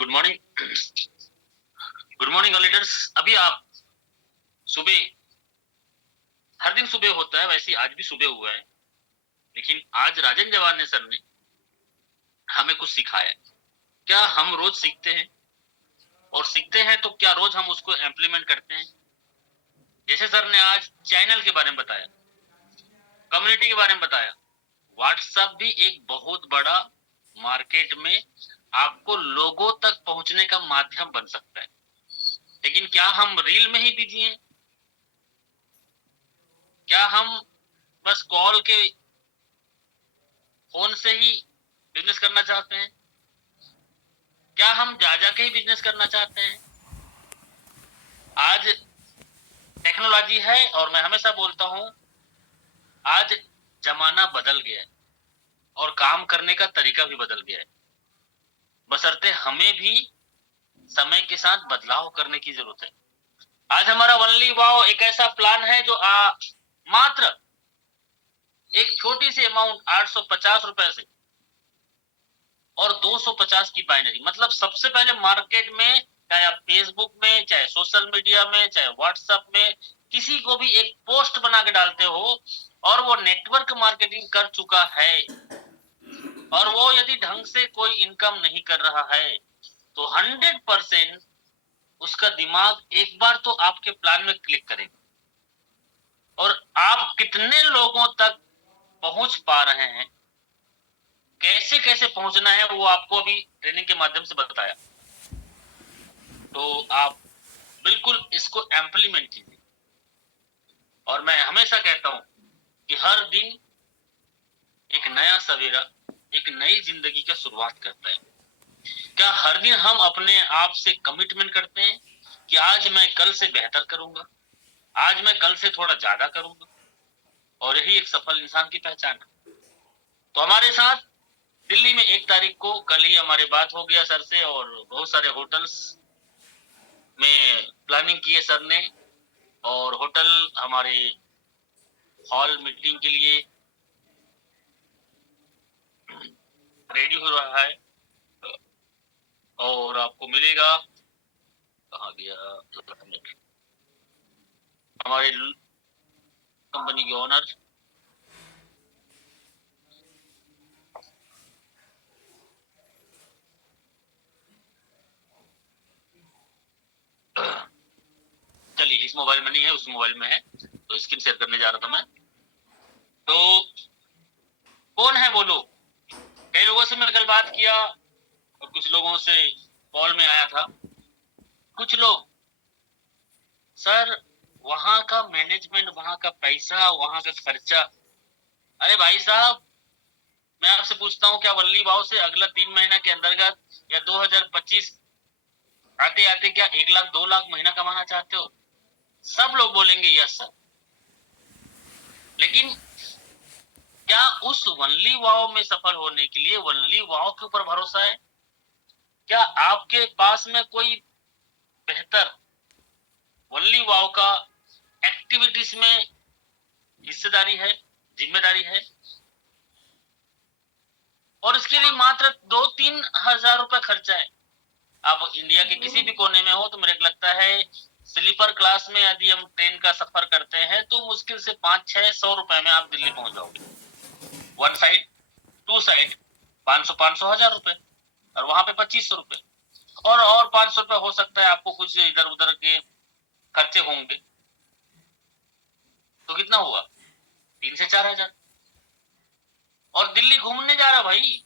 Good morning. Good morning leaders. अभी आप सुबह, हर दिन सुबह होता है, वैसे आज भी सुबह हुआ है, लेकिन आज राजन जवान सर ने हमें कुछ सिखाया। क्या हम रोज सीखते हैं? और सीखते हैं तो क्या रोज हम उसको इम्प्लीमेंट करते हैं? जैसे सर ने आज चैनल के बारे में बताया, कम्युनिटी के बारे में बताया। व्हाट्सएप भी एक बहुत बड़ा मार्केट में आपको लोगों तक पहुंचने का माध्यम बन सकता है, लेकिन क्या हम रील में ही बिजी हैं? क्या हम बस कॉल के फोन से ही बिजनेस करना चाहते हैं? क्या हम जा के ही बिजनेस करना चाहते हैं? आज टेक्नोलॉजी है और मैं हमेशा बोलता हूं, आज जमाना बदल गया है और काम करने का तरीका भी बदल गया है। बशर्ते हमें भी समय के साथ बदलाव करने की जरूरत है। आज हमारा वनली वाव एक ऐसा प्लान है जो मात्र एक छोटी सी अमाउंट 850 रुपए से और 250 की बाइनरी, मतलब सबसे पहले मार्केट में, चाहे आप फेसबुक में, चाहे सोशल मीडिया में, चाहे व्हाट्सएप में, किसी को भी एक पोस्ट बना के डालते हो और वो नेटवर्क मार्केटिंग कर चुका है और वो यदि ढंग से कोई इनकम नहीं कर रहा है तो 100% उसका दिमाग एक बार तो आपके प्लान में क्लिक करेगा। और आप कितने लोगों तक पहुंच पा रहे हैं, कैसे कैसे पहुंचना है, वो आपको अभी ट्रेनिंग के माध्यम से बताया। तो आप बिल्कुल इसको इम्प्लीमेंट कीजिए। और मैं हमेशा कहता हूं कि हर दिन एक नया सवेरा, एक नई जिंदगी का शुरुआत करता है। क्या हर दिन हम अपने आप से कमिटमेंट करते हैं कि आज मैं कल से बेहतर करूंगा, आज मैं कल से थोड़ा ज्यादा करूंगा? और यही एक सफल इंसान की पहचान है। तो हमारे साथ दिल्ली में 1 तारीख को, कल ही हमारी बात हो गया सर से, और बहुत सारे होटल्स में प्लानिंग की है सर ने, और होटल हमारे हॉल मीटिंग के लिए रेडी हो रहा है। और आपको मिलेगा, कहाँ गया हमारे कंपनी के ओनर, चलिए इस मोबाइल में नहीं है, उस मोबाइल में है, तो स्क्रीन शेयर करने जा रहा था मैं। तो कौन है वो लोग? कई लोगों से मैं कल बात किया और कुछ लोगों से कॉल में आया था। कुछ लोग, सर वहां का मैनेजमेंट, वहां का पैसा, वहां का खर्चा। अरे भाई साहब, मैं आपसे पूछता हूँ, क्या वल्ली भाव से अगला 3 महीना के अंतर्गत या 2025 आते आते क्या 1 लाख 2 लाख महीना कमाना चाहते हो? सब लोग बोलेंगे यस सर। लेकिन क्या उस वनली वाव में सफल होने के लिए वनली वाव के ऊपर भरोसा है? क्या आपके पास में कोई बेहतर वनली वाव का एक्टिविटीज में हिस्सेदारी है, जिम्मेदारी है? और इसके लिए मात्र 2-3 हजार रुपए खर्चा है। आप इंडिया के किसी भी कोने में हो तो मेरे को लगता है स्लीपर क्लास में यदि हम ट्रेन का सफर करते हैं तो मुश्किल से 500-600 रुपए में आप दिल्ली पहुंच जाओगे। 1 साइड, 2 साइड, 500-500 हजार रुपए, और वहां पे 2500 रुपए, और 500 रुपए हो सकता है आपको कुछ इधर उधर के खर्चे होंगे, तो कितना हुआ? 3 से 4 हजार। और दिल्ली घूमने जा रहा भाई,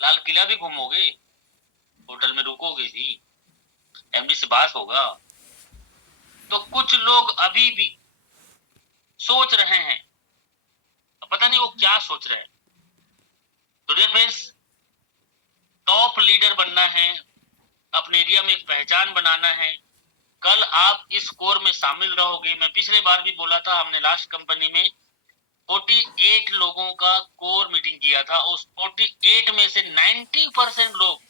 लाल किला भी घूमोगे, होटल में रुकोगे भी, एमडी से बात होगा। तो कुछ लोग अभी भी सोच रहे हैं, पता नहीं वो क्या सोच रहे हैं। तो डियर फ्रेंड्स, टॉप लीडर बनना है, अपने एरिया में एक पहचान बनाना है। कल आप इस कोर में शामिल रहोगे। मैं पिछले बार भी बोला था, हमने लास्ट कंपनी में 48 लोगों का कोर मीटिंग किया था। उस 48 में से 90% लोग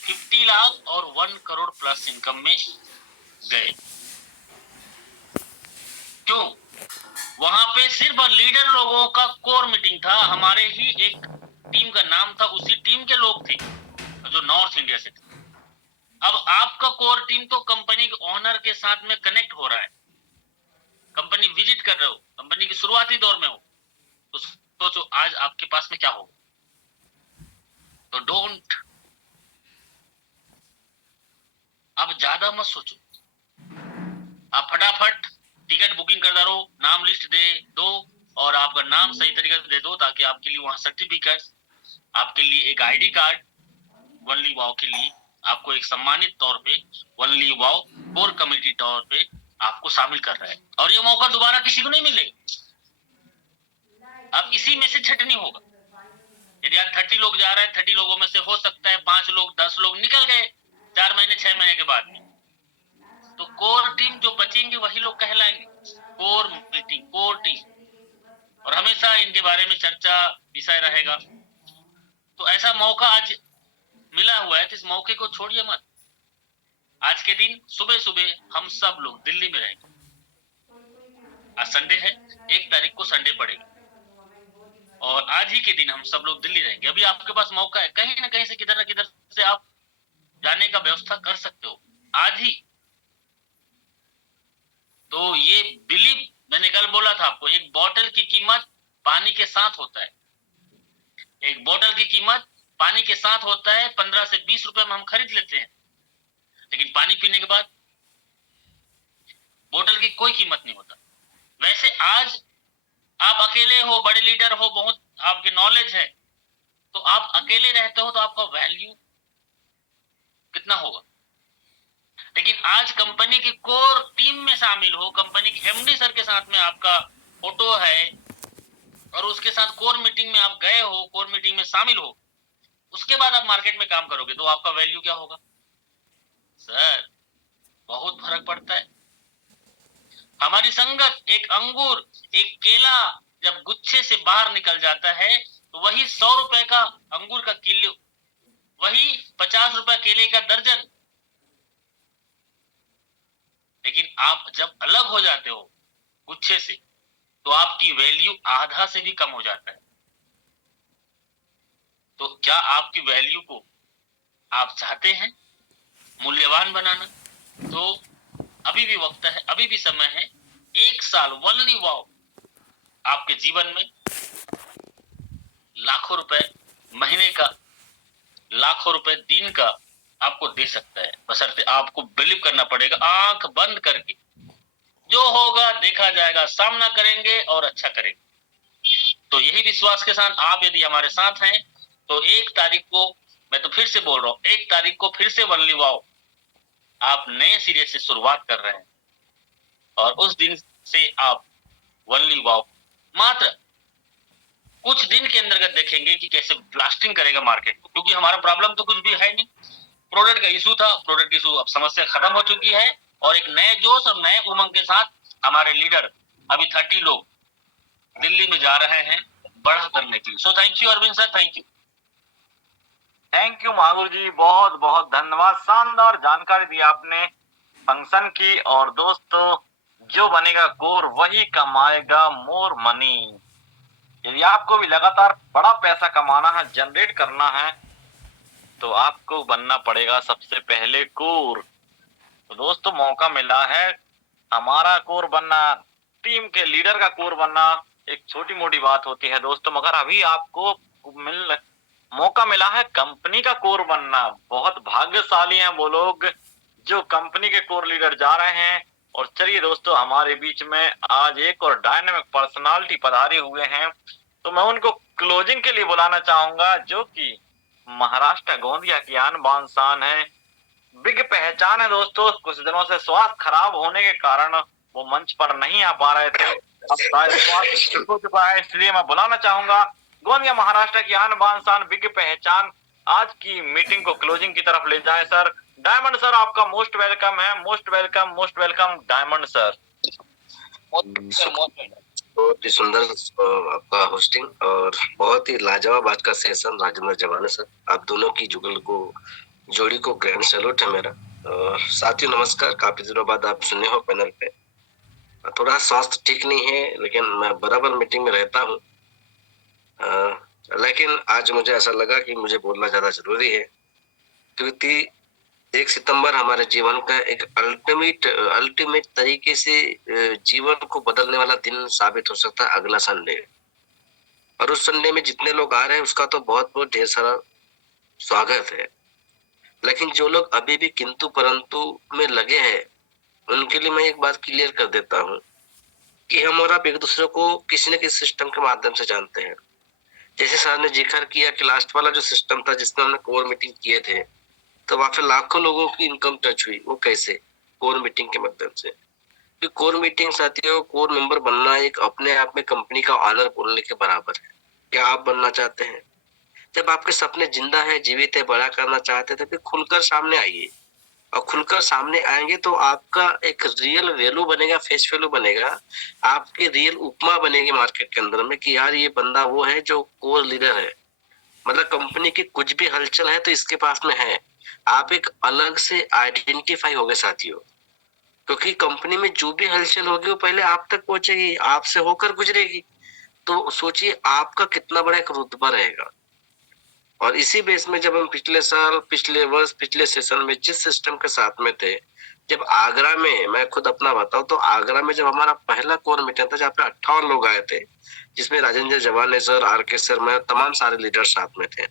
50 लाख और 1 करोड़ प्लस इनकम में गए। क्यों? वहां पे सिर्फ लीडर लोगों का कोर मीटिंग था। हमारे ही एक टीम का नाम था, उसी टीम के लोग थे। जो नॉर्थ इंडिया से थे। अब आपका कोर टीम तो कंपनी के ओनर के साथ में कनेक्ट हो रहा है, कंपनी विजिट कर रहे हो, कंपनी के शुरुआती दौर में हो, तो सोचो आज आपके पास में क्या होगा। तो डोंट, अब ज्यादा मत सोचो, आप फटाफट टिकट बुकिंग कर दो, नाम लिस्ट दे दो, और आपका नाम सही तरीके से दे दो, ताकि आपके लिए वहां सर्टिफिकेट, आपके लिए एक आईडी कार्ड, वनली वाव के लिए आपको एक सम्मानित तौर पे वनली वाव कोर कमेटी तौर पे आपको शामिल कर रहा है, और ये मौका दोबारा किसी को नहीं मिलेगा। अब इसी में से छटनी होगा। यदि आज 30 लोग जा रहे हैं, 30 लोगों में से हो सकता है 5 लोग 10 लोग निकल गए 4 महीने 6 महीने के बाद में, तो कोर टीम जो बचेंगे वही लोग कहलाएंगे कोर मीटिंग, कोर टीम, और हमेशा इनके बारे में चर्चा विषय रहेगा। तो ऐसा मौका आज मिला हुआ है, तो इस मौके को छोड़िए मत। आज के दिन सुबह सुबह हम सब लोग दिल्ली में रहेंगे। आज संडे है, 1 तारीख को संडे पड़ेगी, और आज ही के दिन हम सब लोग दिल्ली रहेंगे। अभी आपके पास मौका है, कहीं ना कहीं से किधर ना किधर से आप जाने का व्यवस्था कर सकते हो आज ही। तो ये बिलीव, मैंने कल बोला था आपको, एक बोतल की कीमत पानी के साथ होता है, एक बोतल की कीमत पानी के साथ होता है 15 से 20 रुपए में हम खरीद लेते हैं, लेकिन पानी पीने के बाद बोतल की कोई कीमत नहीं होता। वैसे आज आप अकेले हो, बड़े लीडर हो, बहुत आपके नॉलेज है, तो आप अकेले रहते हो तो आपका वैल्यू कितना होगा। लेकिन आज कंपनी की कोर टीम में शामिल हो, कंपनी के एमडी सर के साथ में आपका फोटो है, और उसके साथ कोर मीटिंग में आप गए हो, कोर मीटिंग में शामिल हो, उसके बाद आप मार्केट में काम करोगे, तो आपका वैल्यू क्या होगा सर? बहुत फर्क पड़ता है। हमारी संगत, एक अंगूर, एक केला जब गुच्छे से बाहर निकल जाता है, तो वही 100 रुपए का अंगूर का किलो, वही 50 रुपए केले का दर्जन। लेकिन आप जब अलग हो जाते हो गुच्छे से, तो आपकी वैल्यू आधा से भी कम हो जाता है। तो क्या आपकी वैल्यू को आप चाहते हैं मूल्यवान बनाना? तो अभी भी वक्त है, अभी भी समय है। 1 साल वनली वाव आपके जीवन में लाखों रुपए महीने का, लाखों रुपए दिन का आपको दे सकता है, बशर्ते आपको बिलीव करना पड़ेगा, आंख बंद करके। जो होगा देखा जाएगा, सामना करेंगे और अच्छा करेंगे। तो यही विश्वास के साथ आप यदि हमारे साथ हैं, तो 1 तारीख को, मैं तो फिर से बोल रहा हूँ, 1 तारीख को फिर से वनली वाव आप नए सिरे से शुरुआत कर रहे हैं, और उस दिन से आप वनली वाव मात्र कुछ दिन के अंतर्गत देखेंगे कि कैसे ब्लास्टिंग करेगा मार्केट को, क्योंकि हमारा प्रॉब्लम तो कुछ भी है नहीं। प्रोडक्ट का इशू था, प्रोडक्ट इशू अब समस्या खत्म हो चुकी है, और एक नए जोश और नए उमंग के साथ हमारे लीडर अभी 30 लोग दिल्ली में जा रहे हैं बड़ा करने के लिए। So thank you Arvind sir, thank you. Thank you Mahaguru ji, बहुत बहुत धन्यवाद। शानदार जानकारी दी आपने फंक्शन की। और दोस्तों, जो बनेगा कोर वही कमाएगा मोर मनी। यदि आपको भी लगातार बड़ा पैसा कमाना है, जनरेट करना है, तो आपको बनना पड़ेगा सबसे पहले कोर। तो दोस्तों, मौका मिला है हमारा कोर बनना, टीम के लीडर का कोर बनना एक छोटी मोटी बात होती है दोस्तों, मगर अभी आपको मौका मिला है कंपनी का कोर बनना। बहुत भाग्यशाली हैं वो लोग जो कंपनी के कोर लीडर जा रहे हैं। और चलिए दोस्तों, हमारे बीच में आज एक और डायनामिक पर्सनालिटी पधारे हुए हैं, तो मैं उनको क्लोजिंग के लिए बुलाना चाहूंगा, जो कि महाराष्ट्र गोंदिया की आन बान शान है, बिग पहचान है दोस्तों। कुछ दिनों से स्वास्थ्य खराब होने के कारण वो मंच पर नहीं आ पा रहे थे, अब स्वास्थ्य हो चुका है, इसलिए मैं बुलाना चाहूंगा गोंदिया महाराष्ट्र की आन बान शान बिग पहचान आज की मीटिंग को क्लोजिंग की तरफ ले जाए। सर डायमंड सर, आपका मोस्ट वेलकम है, most welcome, most welcome diamond sir. बहुत ही सुंदर आपका होस्टिंग, और बहुत ही लाजवाब आज का सेशन राजेंद्र जवाने सर। आप दोनों की जुगल को, जोड़ी को ग्रैंड सैल्यूट है मेरा। साथियों नमस्कार, काफी दिनों बाद आप सुने हो पैनल पे। थोड़ा स्वास्थ्य ठीक नहीं है, लेकिन मैं बराबर मीटिंग में रहता हूँ, लेकिन आज मुझे ऐसा लगा कि मुझे बोलना ज्यादा जरूरी है। क्योंकि 1 सितंबर हमारे जीवन का एक अल्टीमेट तरीके से जीवन को बदलने वाला दिन साबित हो सकता है, अगला संडे। और उस संडे में जितने लोग आ रहे हैं उसका तो बहुत बहुत ढेर सारा स्वागत है। लेकिन जो लोग अभी भी किंतु परंतु में लगे हैं, उनके लिए मैं एक बात क्लियर कर देता हूँ कि हम और आप एक दूसरे को किसी न किसी सिस्टम के माध्यम से जानते हैं। जैसे सर ने जिक्र किया कि लास्ट वाला जो सिस्टम था जिसमें हमने कोर मीटिंग किए थे, तो वहां पे लाखों लोगों की इनकम टच हुई। वो कैसे? कोर मीटिंग के माध्यम से। कि कोर मीटिंग साथियों, कोर मेंबर बनना एक अपने आप में कंपनी का ऑनर बोलने के बराबर है। क्या आप बनना चाहते हैं? जब आपके सपने जिंदा है, जीवित है, बड़ा करना चाहते हैं, तो फिर खुलकर सामने आइए। और खुलकर सामने आएंगे तो आपका एक रियल वैल्यू बनेगा, फेस वैल्यू बनेगा। आपकी रियल उपमा बनेगी मार्केट के अंदर में कि यार ये बंदा वो है जो कोर लीडर है। मतलब कंपनी की कुछ भी हलचल है तो इसके पास में है। आप एक अलग से आइडेंटिफाई हो गए साथियों, क्योंकि कंपनी में जो भी हलचल होगी वो पहले आप तक पहुंचेगी, आपसे होकर गुजरेगी। तो सोचिए आपका कितना बड़ा एक रुतबा रहेगा। और इसी बेस में जब हम पिछले साल, पिछले वर्ष, पिछले सेशन में जिस सिस्टम के साथ में थे, जब आगरा में, मैं खुद अपना बताऊं तो आगरा में जब हमारा पहला कोर मीटिंग था जहाँ पे 58 लोग आए थे, जिसमें राजेंद्र जवाने सर, RK सर, मैं, तमाम सारे लीडर साथ में थे।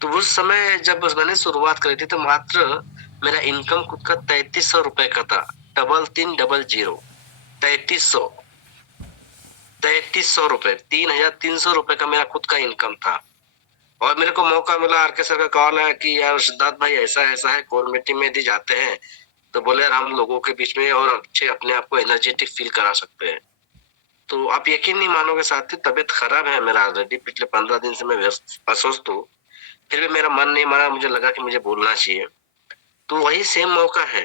तो उस समय जब मैंने शुरुआत करी थी तो मात्र मेरा इनकम खुद का 3300 रुपए का था। 3300 3300 रुपए, 3300 रुपए का मेरा खुद का इनकम था। और मेरे को मौका मिला, RK सर का कॉल है कि यार सिद्धार्थ भाई ऐसा ऐसा है, कोर मीटिंग में यदि जाते हैं तो बोले यार हम लोगों के बीच में और अच्छे अपने आप को एनर्जेटिक फील करा सकते हैं। तो आप यकीन नहीं मानोगे साथियों, तबीयत खराब है मेरा ऑलरेडी, पिछले 15 दिन से मैं अस्वस्थ हूँ। फिर भी मेरा मन नहीं माना, मुझे लगा कि मुझे बोलना चाहिए। तो वही सेम मौका है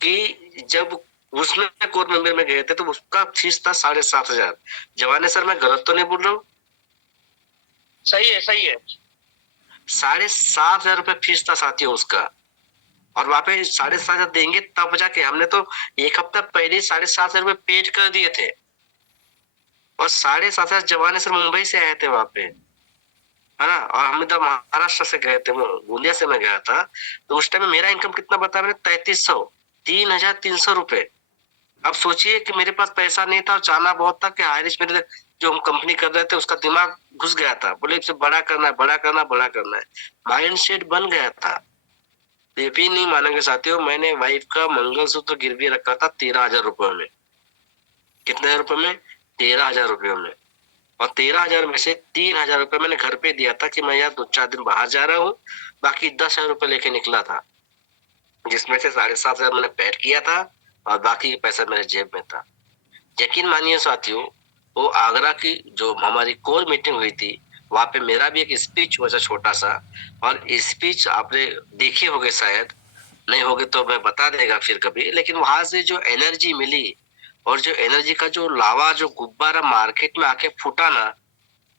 कि जब उसमें कोर मेंबर में गए थे तो उसका फीस था 7,500। जवाने सर मैं गलत तो नहीं बोल रहा हूँ? सही है, सही है। 7,500 रुपए फीस था साथियों उसका। और वहां पे 7,500 देंगे तब जाके, हमने तो एक हफ्ता पहले 7,500 रुपए पेड कर दिए थे। और 7,500 जवाने सर मुंबई से आए थे वहां पे, है ना। और हम इधर महाराष्ट्र से गए थे, गोंदिया से मैं गया था। तो उस टाइम में मेरा इनकम कितना बता मैंने? 3,300, 3,300 रुपए। अब सोचिए कि मेरे पास पैसा नहीं था और चाहना बहुत था कि हाईरिच मेरे जो हम कंपनी कर रहे थे उसका दिमाग घुस गया था, बोले इसे बड़ा करना है, बड़ा करना, बड़ा करना है, माइंड सेट बन गया था। यकीन नहीं मानेंगे साथियों, मैंने वाइफ का मंगलसूत्र गिरवी रखा था 13,000 रुपए में। कितने रुपए में? 13,000 रुपए में। और 13,000 में से 3,000 रुपए मैंने घर पे दिया था कि मैं यार 2-4 दिन बाहर जा रहा हूँ। बाकी 10,000 रुपए लेके निकला था, जिसमें से 7,500 मैंने पेड किया था और बाकी का पैसा मेरे जेब में था। यकीन मानिए साथियों, वो आगरा की जो हमारी कोर मीटिंग हुई थी, वहां पे मेरा भी एक स्पीच हुआ था छोटा सा। और स्पीच आपने देखी होगी शायद, नहीं होगी तो मैं बता देगा फिर कभी। लेकिन वहां से जो एनर्जी मिली और जो एनर्जी का जो लावा, जो गुब्बारा मार्केट में आके फूटा ना,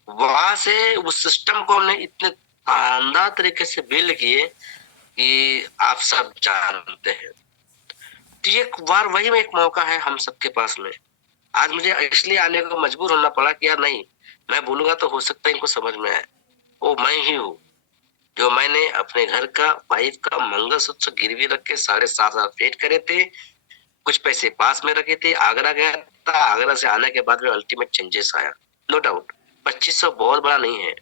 वहां से उस सिस्टम को हमने इतने शानदार तरीके से बिल्ड किए कि आप सब जानते हैं। तो ये एक बार वही में एक मौका है हम सबके पास में। आज मुझे इसलिए आने को मजबूर होना पड़ा कि यार नहीं, मैं बोलूंगा तो हो सकता है इनको समझ में आए। वो मैं ही हूँ जो मैंने अपने घर का, वाइफ का मंगलसूत्र गिरवी रख के 7,500 पेड करे थे। कुछ पैसे पास में रखे थे, आगरा गया था, आगरा से आने के बाद में अल्टीमेट चेंजेस आया। नो डाउट 2,500 बहुत बड़ा नहीं है।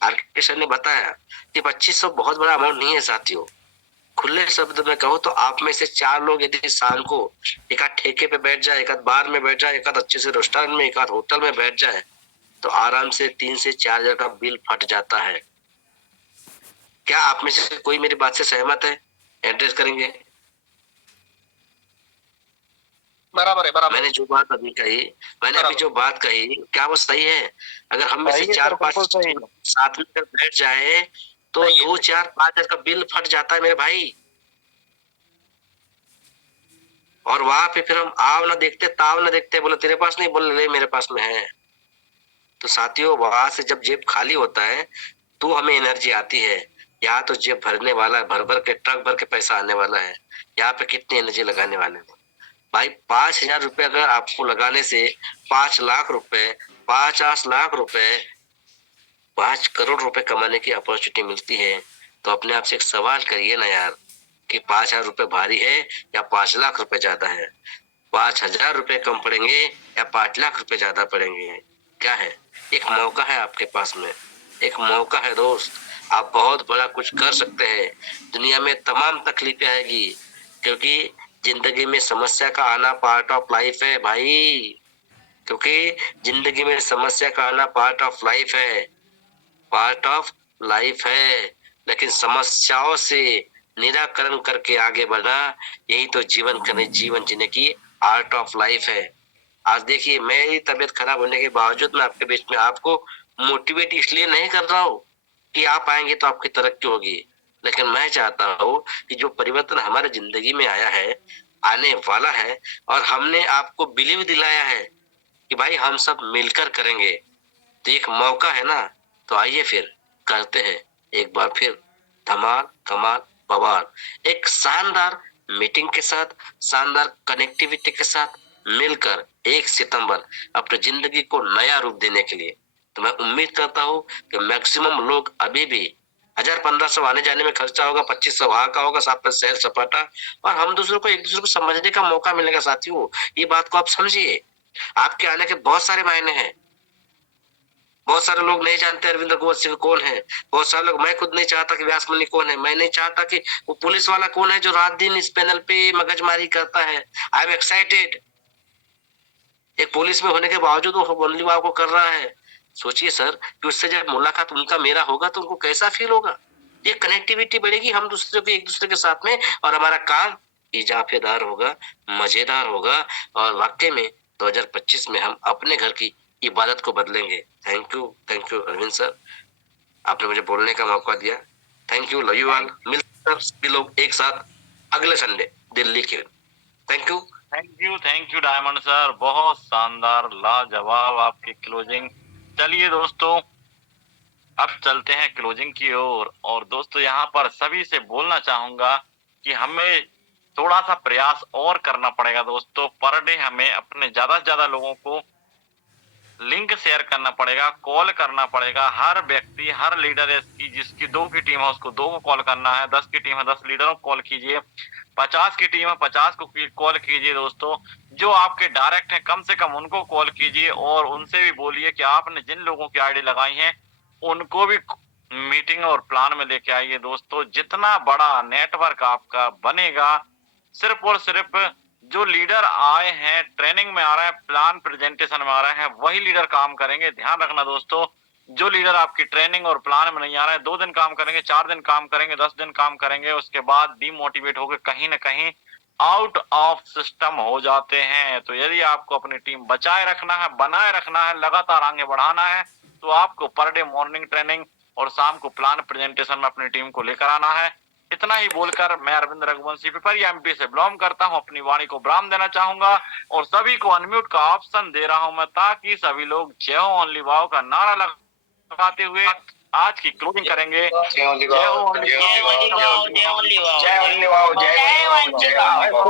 RK सर ने बताया कि 2,500 बहुत बड़ा अमाउंट नहीं है साथियों। खुले शब्द में कहूँ तो आप में से 4 लोग यदि शाम को एक आध ठेके पे बैठ जाए, एक आध बार में बैठ जाए, एक आध अच्छे से रेस्टोरेंट में, एक आध होटल में बैठ जाए, तो आराम से 3 से 4 हजार का बिल फट जाता है। क्या आप में से कोई मेरी बात से सहमत है? एड्रेस करेंगे। बराबर है, बराबर। मैंने जो बात अभी कही, मैंने अभी जो बात कही, क्या वो सही है? अगर हम में से 4-5 साथ में अगर बैठ जाए तो 2-4-5 हजार का बिल फट जाता है मेरे भाई। और वहां पे फिर हम आव ना देखते, ताव ना देखते, बोले तेरे पास नहीं, बोले नहीं मेरे पास में है। तो साथियों, वहां से जब जेब खाली होता है तो हमें एनर्जी आती है। यहाँ तो जेब भरने वाला है, भर भर के, ट्रक भर के पैसा आने वाला है। यहाँ पे कितनी एनर्जी लगाने वाले हैं भाई? 5,000 रुपए अगर आपको लगाने से 5 लाख रुपए, 50 लाख रुपए, 5 करोड़ रुपए कमाने की अपॉर्चुनिटी मिलती है। तो अपने आप से एक सवाल करिए ना यार कि 5,000 रुपए भारी है या 5 लाख रुपए ज्यादा है, 5,000 रुपए कम पड़ेंगे या 5 लाख रुपए ज्यादा पड़ेंगे, क्या है? एक मौका है आपके पास में, एक मौका है दोस्त, आप बहुत बड़ा कुछ कर सकते हैं। दुनिया में तमाम तकलीफें आएगी क्योंकि जिंदगी में समस्या का आना पार्ट ऑफ लाइफ है भाई, क्योंकि जिंदगी में समस्या का आना पार्ट ऑफ लाइफ है, पार्ट ऑफ लाइफ है। लेकिन समस्याओं से निराकरण करके आगे बढ़ना, यही तो जीवन जीने की आर्ट ऑफ लाइफ है। आज देखिए मेरी तबीयत खराब होने के बावजूद मैं आपके बीच में आपको मोटिवेट इसलिए नहीं कर रहा हूँ कि आप आएंगे तो आपकी तरक्की होगी, लेकिन मैं चाहता हूँ कि जो परिवर्तन हमारे जिंदगी में आया है, आने वाला है, और हमने आपको बिलीव दिलाया है कि भाई हम सब मिलकर करेंगे, तो एक मौका है ना, तो आइए फिर करते हैं एक बार फिर धमाल कमाल बवाल, एक शानदार मीटिंग के साथ, शानदार कनेक्टिविटी के साथ मिलकर 1 सितंबर अपनी जिंदगी को नया रूप देने के लिए। तो मैं उम्मीद करता हूँ कि मैक्सिमम लोग अभी भी 1,000-1,500 आने जाने में खर्चा होगा, 2,500 वहां का होगा, साथ में सैर सपाटा, और हम दूसरों को एक दूसरे को समझने का मौका मिलेगा। साथियों ये बात को आप समझिए, आपके आने के बहुत सारे मायने हैं। बहुत सारे लोग नहीं जानते अरविंद रघुवंश सिंह कौन है, बहुत सारे लोग, मैं खुद नहीं चाहता कि व्यास मुनि कौन है, मैं नहीं चाहता कि वो पुलिस वाला कौन है जो रात दिन इस पैनल पे मगजमारी करता है। आई एम एक्साइटेड, एक पुलिस में होने के बावजूद वो ओनली वाव को कर रहा है। सोचिए सर कि उससे जब मुलाकात उनका मेरा होगा तो उनको कैसा फील होगा। ये कनेक्टिविटी बढ़ेगी हम दूसरे को एक दूसरे के साथ में, और हमारा काम इजाफेदार होगा, मजेदार होगा, और वाकई में 2025 में हम अपने घर की इबादत को बदलेंगे। थैंक यू अरविंद सर, आपने मुझे बोलने का मौका दिया। Thank you, love you all. मिलते हैं सभी लोग एक साथ अगले संडे दिल्ली के। Thank you. Thank you diamond sir, बहुत शानदार लाजवाब आपकी क्लोजिंग। चलिए दोस्तों अब चलते हैं क्लोजिंग की ओर। और दोस्तों यहाँ पर सभी से बोलना चाहूंगा कि हमें थोड़ा सा प्रयास और करना पड़ेगा दोस्तों। पर डे हमें अपने ज्यादा से ज्यादा लोगों को लिंक शेयर करना पड़ेगा, कॉल करना पड़ेगा। हर व्यक्ति, हर लीडर की जिसकी 2 की टीम है उसको 2 को कॉल करना है, 10 की टीम है 10 लीडरों को कॉल कीजिए, 50 की टीम है 50 को कॉल कीजिए दोस्तों। जो आपके डायरेक्ट हैं कम से कम उनको कॉल कीजिए और उनसे भी बोलिए कि आपने जिन लोगों की आईडी लगाई है उनको भी मीटिंग और प्लान में लेके आइए दोस्तों। जितना बड़ा नेटवर्क आपका बनेगा, सिर्फ और सिर्फ जो लीडर आए हैं ट्रेनिंग में आ रहे हैं, प्लान प्रेजेंटेशन में आ रहे हैं, वही लीडर काम करेंगे। ध्यान रखना दोस्तों, जो लीडर आपकी ट्रेनिंग और प्लान में नहीं आ रहे हैं 2 दिन काम करेंगे, 4 दिन काम करेंगे, 10 दिन काम करेंगे, उसके बाद डिमोटिवेट होकर कहीं ना कहीं आउट ऑफ सिस्टम हो जाते हैं। तो यदि आपको अपनी टीम बचाए रखना है, बनाए रखना है, लगातार आगे बढ़ाना है, तो आपको पर डे मॉर्निंग ट्रेनिंग और शाम को प्लान प्रेजेंटेशन में अपनी टीम को लेकर आना है। इतना ही बोलकर मैं अरविंद रघुवंशी पिपरिया एमपी से बिलोंग करता हूं, अपनी वाणी को विराम देना चाहूंगा और सभी को अनम्यूट का ऑप्शन दे रहा हूं मैं, ताकि सभी लोग जय हो ओनली वाव का नारा लगाते हुए आज की क्लोजिंग करेंगे। जय हो ओनली वाव, जय ओनली वाव, जय ओनली वाव, जय ओनली वाव, जय ओनली वाव।